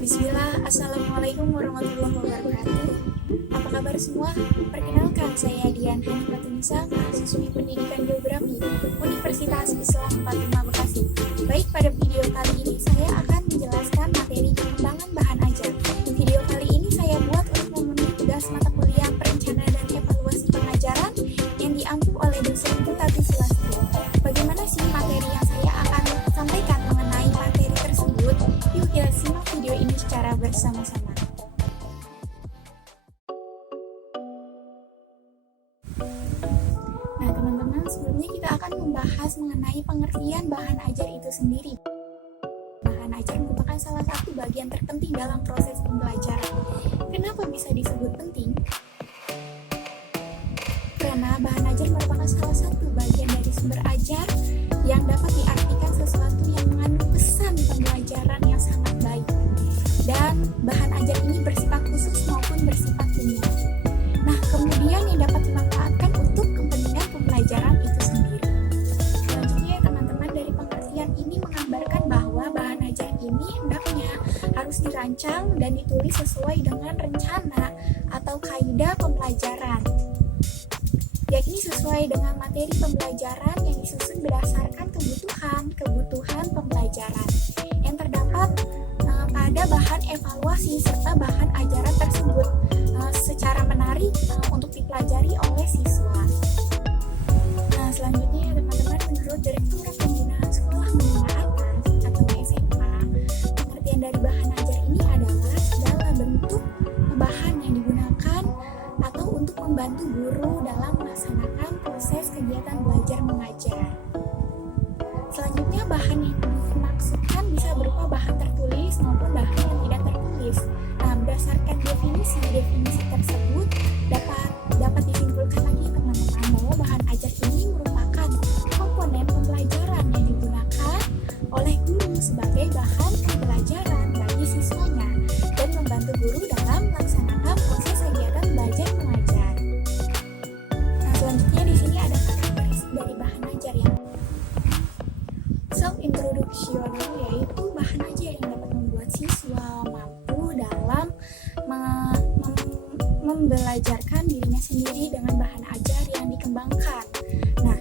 Bismillah, Assalamualaikum warahmatullahi wabarakatuh. Apa kabar semua? Perkenalkan, saya Dian Hanifatunisa, mahasiswi pendidikan geografi Universitas Islam 45 Bekasi. Baik, pada video kali ini saya akan menjelaskan materi pengembangan bahan ajar. Video kali ini saya buat untuk memenuhi tugas mata kuliah perencanaan dan evaluasi pengajaran yang diampu oleh dosen Tati Sulastri. Bagaimana sih materi yang saya akan sampaikan mengenai materi tersebut? Yuk kita simak video ini secara bersama-sama. Nah teman-teman, sebelumnya kita akan membahas mengenai pengertian bahan ajar itu sendiri. Bahan ajar merupakan salah satu bagian terpenting dalam proses pembelajaran. Kenapa bisa disebut penting? Karena bahan ajar merupakan salah satu bagian dari sumber ajar yang dapat diartikan sesuatu yang mengandung pesan pembelajaran yang sangat baik. Dan bahan ajar ini bersifat khusus maupun bersifat umum. Nah, kemudian yang dapat dimanfaatkan untuk kepentingan pembelajaran itu sendiri. Selanjutnya, teman-teman, dari pengertian ini menggambarkan bahwa bahan ajar ini hendaknya harus dirancang dan ditulis sesuai dengan rencana atau kaidah pembelajaran, yakni sesuai dengan materi pembelajaran yang disusun berdasarkan kebutuhan pembelajaran yang terdapat pada bahan evaluasi serta bahan ajaran tersebut secara menarik untuk dipelajari oleh siswa. Nah, selanjutnya teman-teman, menurut Direktorat Pembinaan Sekolah Menengah Atas atau SMA, pengertian dari bahan ajar ini adalah segala bentuk bahan yang digunakan atau untuk membantu guru dalam melaksanakan proses kegiatan belajar mengajar. Selanjutnya, bahan yang dimaksudkan bisa berupa bahan tertulis maupun bahan yang tidak tertulis. Nah, berdasarkan definisi tersebut dapat disimpulkan lagi teman-teman bahwa bahan ajar ini merupakan komponen pembelajaran yang digunakan oleh guru sebagai bahan pembelajaran bagi siswanya dan membantu guru dalam melaksanakan proses kegiatan belajar mengajar. Nah, selanjutnya di sini ada karakteristik dari bahan ajar yang self-introductional, yaitu bahan ajar yang dapat membuat siswa mampu dalam membelajarkan dirinya sendiri dengan bahan ajar yang dikembangkan. Nah,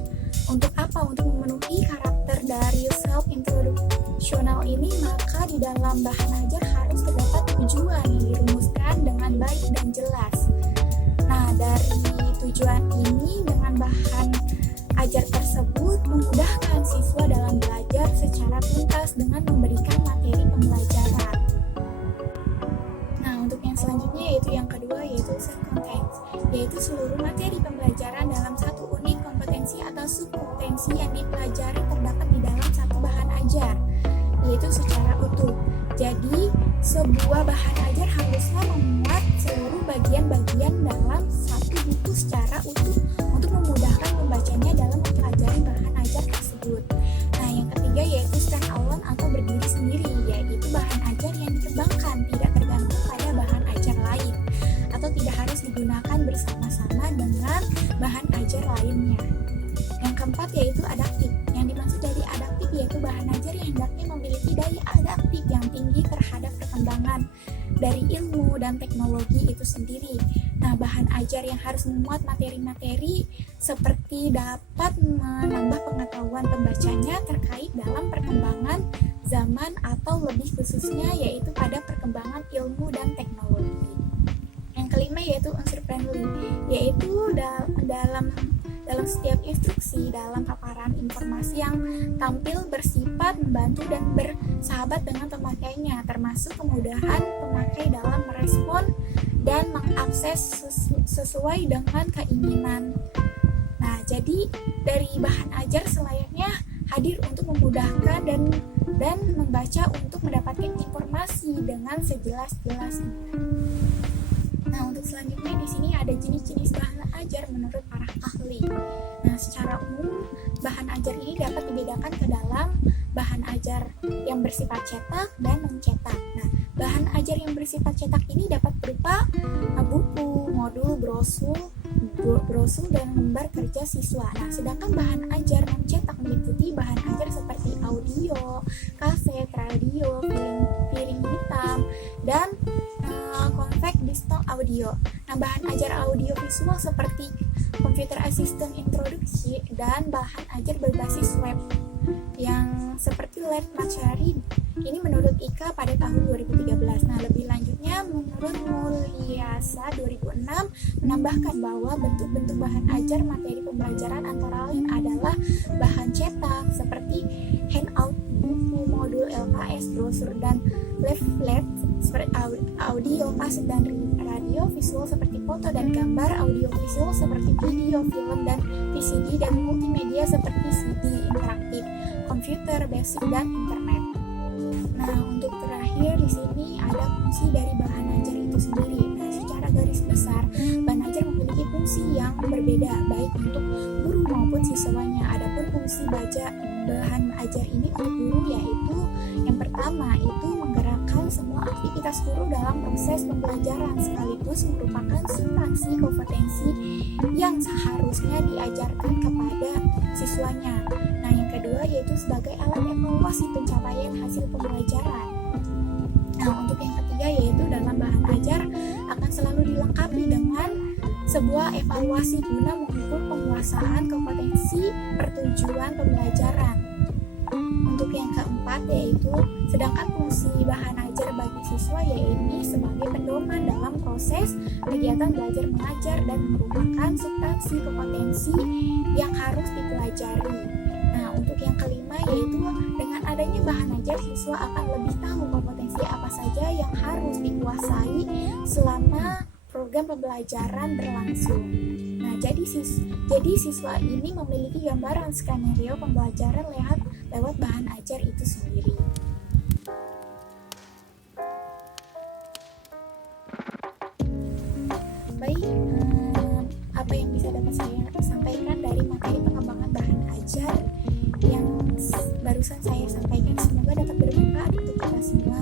untuk apa? Untuk memenuhi karakter dari self-introductional ini, maka di dalam bahan ajar harus terdapat tujuan yang dirumuskan dengan baik dan jelas. Nah, dari tujuan ini dengan bahan ajar tersebut memudahkan siswa dalam belajar secara tuntas dengan memberikan materi pembelajaran. Nah, untuk yang selanjutnya yaitu yang kedua, yaitu set contents, yaitu seluruh materi pembelajaran dalam satu unit kompetensi atau subkompetensi yang dipelajari terdapat di dalam satu bahan ajar, yaitu secara utuh. Jadi, sebuah bahan ajar harusnya memuat seluruh bagian-bagian dalam satu buku secara utuh untuk memudahkan pembacanya dalam mempelajari bahan ajar tersebut. Nah, yang ketiga yaitu stand alone atau berdiri sendiri, yaitu bahan ajar yang dikembangkan tidak tergantung pada bahan ajar lain atau tidak harus digunakan bersama-sama dengan bahan ajar lainnya. Yang keempat yaitu adaptif. Yang dimaksud dari adaptif yaitu bahan ajar yang hendaknya memiliki daya adaptif yang tinggi terhadap perkembangan dari ilmu dan teknologi itu sendiri. Nah, bahan ajar yang harus memuat materi-materi seperti dapat menambah pengetahuan pembacanya terkait dalam perkembangan zaman atau lebih khususnya yaitu pada perkembangan ilmu dan teknologi. Yang kelima yaitu unsur friendly, yaitu dalam setiap instruksi dalam paparan informasi yang tampil bersifat membantu dan bersahabat dengan pemakainya, termasuk kemudahan pemakai dalam merespon dan mengakses sesuai dengan keinginan. Nah, jadi dari bahan ajar selayaknya hadir untuk memudahkan dan membaca untuk mendapatkan informasi dengan sejelas-jelasnya. Nah, untuk selanjutnya di sini ada jenis-jenis bahan ajar menurut para ahli. Nah, secara umum bahan ajar ini dapat dibedakan ke dalam bahan ajar yang bersifat cetak dan non-cetak. Nah, bahan ajar yang bersifat cetak ini dapat berupa buku, modul, brosur, brosur dan lembar kerja siswa. Nah, sedangkan bahan ajar mencetak meliputi bahan ajar seperti audio, kaset, radio, piring hitam, dan compact disc audio. Nah, bahan ajar audio visual seperti computer assistant introduksi dan bahan ajar berbasis web yang seperti LED matahari ini menurut IKA pada tahun 2013. Nah, lebih lanjutnya menurut Mulyasa 2006 menambahkan bahwa bentuk-bentuk bahan ajar materi pembelajaran antara lain adalah bahan cetak seperti handout, buku, modul LKS, brosur, dan leaflet seperti audio, kaset, dan radio, visual seperti foto dan gambar, audio visual seperti video, film, dan VCD, dan multimedia seperti CD interaktif, komputer, basic, dan internet. Nah, untuk terakhir di sini ada fungsi dari bahan ajar itu sendiri. Nah, secara garis besar, bahan ajar memiliki fungsi yang berbeda baik untuk guru maupun siswanya. Adapun fungsi bahan ajar ini untuk guru yaitu yang pertama itu menggerakkan semua aktivitas guru dalam proses pembelajaran sekaligus merupakan substansi kompetensi yang seharusnya diajarkan kepada siswanya. Nah, yang kedua yaitu sebagai alat evaluasi pencapaian hasil pembelajaran. Nah, untuk yang ketiga yaitu dalam bahan ajar akan selalu dilengkapi dengan sebuah evaluasi guna mengukur penguasaan kompetensi pertujuan pembelajaran. Untuk yang keempat yaitu sedangkan fungsi bahan ajar bagi siswa yaitu sebagai pedoman dalam proses kegiatan belajar mengajar dan merupakan substansi kompetensi yang harus dipelajari. Nah, untuk yang kelima yaitu dengan adanya bahan ajar siswa akan lebih tahu kompetensi apa saja yang harus dikuasai selama program pembelajaran berlangsung. Nah, jadi siswa ini memiliki gambaran skenario pembelajaran lewat bahan ajar itu sendiri. Baik, apa yang bisa dapat saya sampaikan dari materi pengembangan bahan ajar yang barusan saya sampaikan, semoga dapat bermanfaat untuk kita semua.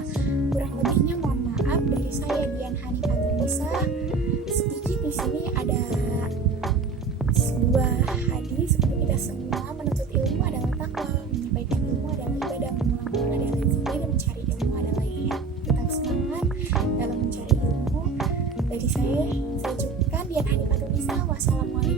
Kurang lebihnya mohon maaf. Dari saya Dian Hanifah Nisa. Sedikit di sini ada sebuah hadis untuk kita semua. Menuntut ilmu adalah takwa, menyampaikan ilmu adalah ibadah, mengulang adalah zikir, mencari ilmu adalah ihya. Tetap semangat dalam mencari ilmu. Dari saya cukupkan. Dian Hanifah Nisa. Wassalamualaikum